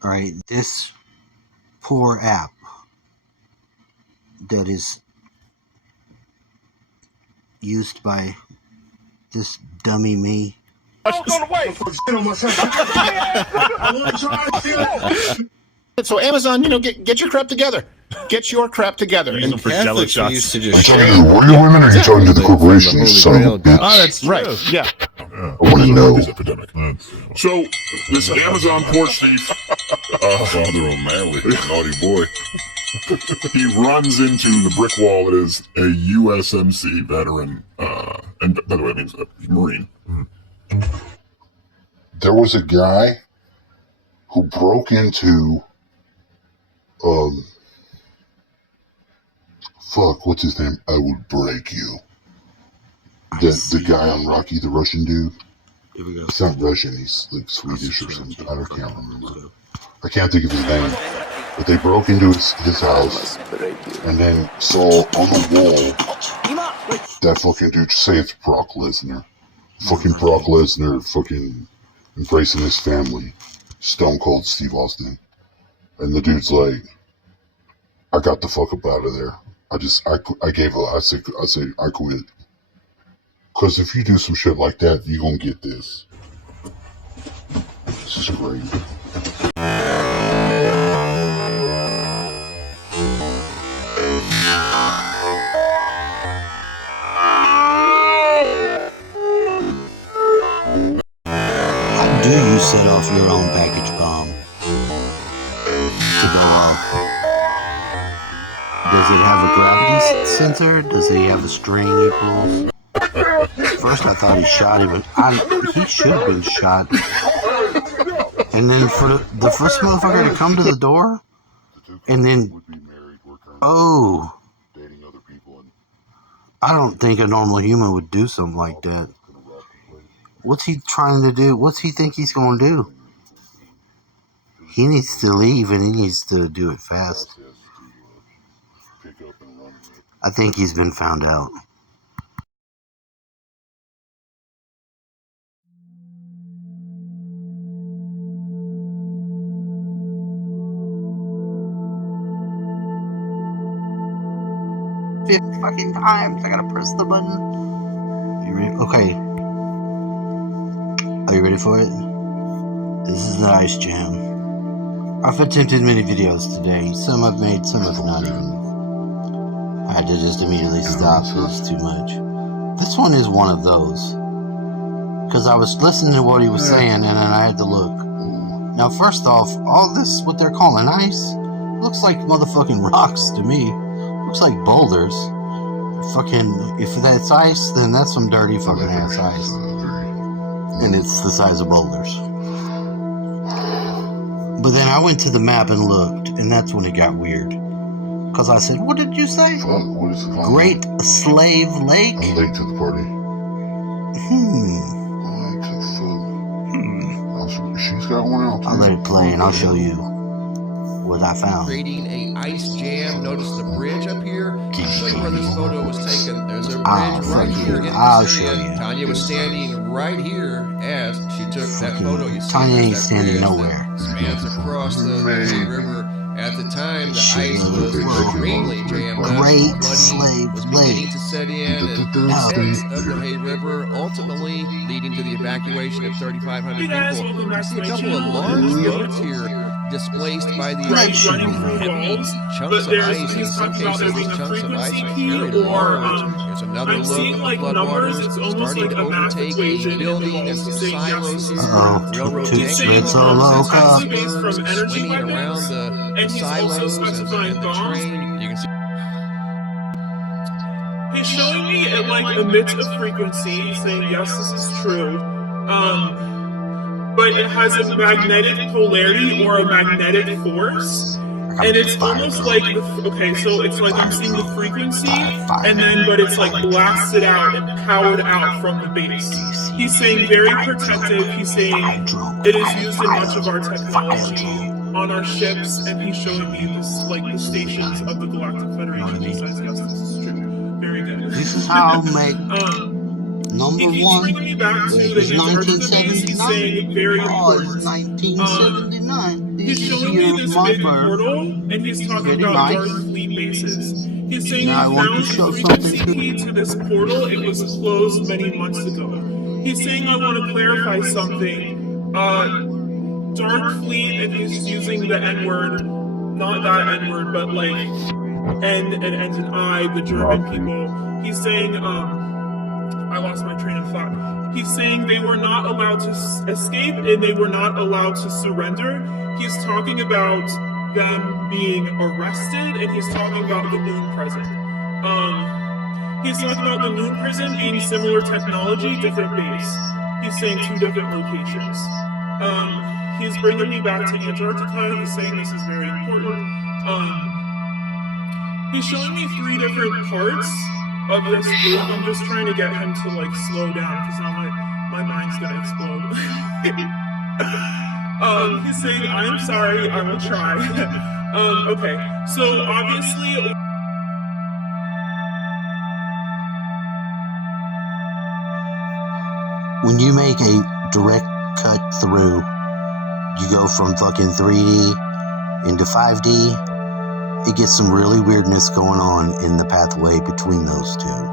All right, this poor app that is used by this dummy me. So Amazon, get your crap together. Get your crap together. Use them for jello shots. Used to I'm just telling you, were you women or are you talking to the corporation, you son of a bitch? Oh, that's true. Right. Yeah. I want to know. Epidemic. So, this Amazon porch thief, Father O'Malley, naughty boy, he runs into the brick wall that is a USMC veteran, and by the way, it means a Marine. There was a guy who broke into, what's his name? I will break you. The guy on Rocky, the Russian dude. Here we go. He's not Russian, he's like Swedish or something. I can't remember. I can't think of his name. But they broke into his house and then saw on the wall that fucking dude, just say it's Brock Lesnar. Fucking Brock Lesnar fucking embracing his family. Stone Cold Steve Austin. And the dude's like, I got the fuck up out of there. I said, I quit. Because if you do some shit like that, you're going to get this. This is great. How do you set off your own package bomb to go off? Does it have a gravity sensor? Does he have a string he pulls? First I thought he shot him, but he should have been shot. And then for the first motherfucker to come to the door, and then, oh, I don't think a normal human would do something like that. What's he trying to do? What's he think he's going to do? He needs to leave, and he needs to do it fast. I think he's been found out. Fucking times I gotta press the button. You ready? Okay. Are you ready for it? This is the Ice Jam. I've attempted many videos today. Some I've made, some I've not even. I had to just immediately stop. It was too much. This one is one of those. Because I was listening to what he was saying and then I had to look. Now first off, all this, what they're calling ice, looks like motherfucking rocks to me. Looks like boulders. Fucking, if that's ice, then that's some dirty fucking ass ice. And it's the size of boulders. But then I went to the map and looked, and that's when it got weird. Because I said, what did you say? What is it called? Great Slave Lake? I'm late to the party. She's got one out too. I'll let it play and I'll show you what I found. Creating a ice jam. Notice the bridge up here. I'll show you where this photo was taken. There's a bridge right here in this area. Tanya was standing right here as she took that photo. You see, Tanya ain't standing nowhere. Spans across the river. At the time, the ice was extremely jammed up. Great Slave was beginning Lake. to set in and descent of the Hay River, ultimately leading to the evacuation of 3,500 people. You see a couple of large boats here displaced by the ice, heavy chunks of ice. In some cases, these chunks of ice are carried large. There's another look at the floodwaters starting to overtake a building and some silos here. Railroad tanks swimming around the silos and the train. You can see. He's showing me it like emits a frequency saying yes, this is true. But it has a magnetic polarity or a magnetic force. And it's almost like, okay, so it's like I'm seeing the frequency, and then, but it's like blasted out and powered out from the base. He's saying very protective. He's saying it is used in much of our technology on our ships, and he's showing me this, like the stations of the Galactic Federation. He says, yes, this is true. Very good. This is how I make. Number He keeps one, bringing me back to wait, the it's Antarctica base. He's 1979? saying very Oh, it's important. 1979. He's This is showing year me of this my big birth. portal, and he's talking Very about nice. Dark Fleet bases. He's saying Now I he want to found show the something frequency to key to this portal. It was closed many months ago. He's saying I want to clarify something. Dark Fleet, and he's using the N-word, not that N-word, but like N and ends in I, the German people. He's saying, I lost my train of thought. He's saying they were not allowed to escape and they were not allowed to surrender. He's talking about them being arrested, and he's talking about the moon prison. He's talking about the moon prison being similar technology, different base. He's saying 2 different locations. He's bringing me back to Antarctica. He's saying this is very important. He's showing me 3 different parts of this group. I'm just trying to get him to like slow down because now my mind's gonna explode. He's saying, I'm sorry, I will try. Okay, so obviously. When you make a direct cut through, you go from fucking 3D into 5D, it gets some really weirdness going on in the pathway between those two.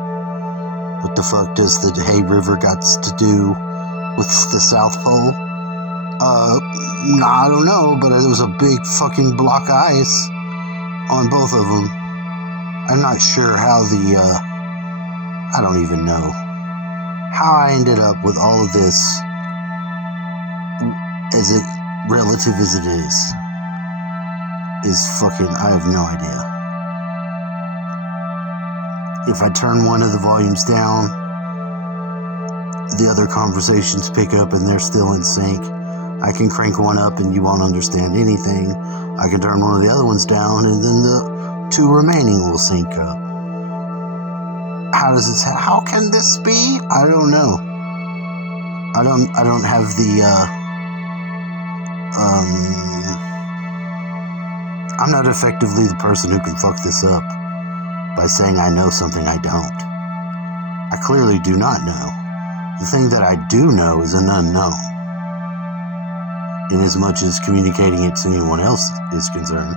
What the fuck does the Hay River got to do with the South Pole? I don't know, but it was a big fucking block of ice on both of them. I'm not sure how I don't even know how I ended up with all of this, as it relative as it is fucking, I have no idea. If I turn one of the volumes down, the other conversations pick up and they're still in sync. I can crank one up and you won't understand anything. I can turn one of the other ones down and then the 2 remaining will sync up. How can this be? I don't know. I don't have the I'm not effectively the person who can fuck this up by saying I know something I don't. I clearly do not know. The thing that I do know is an unknown, in as much as communicating it to anyone else is concerned.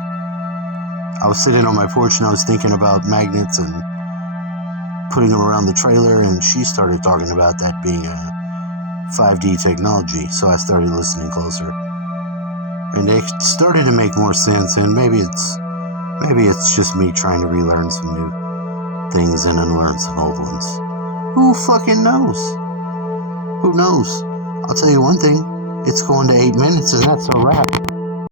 I was sitting on my porch and I was thinking about magnets and putting them around the trailer, and she started talking about that being a 5D technology, so I started listening closer. And it started to make more sense, and maybe it's just me trying to relearn some new things and unlearn some old ones. Who fucking knows? Who knows? I'll tell you one thing, it's going to 8 minutes and that's a wrap.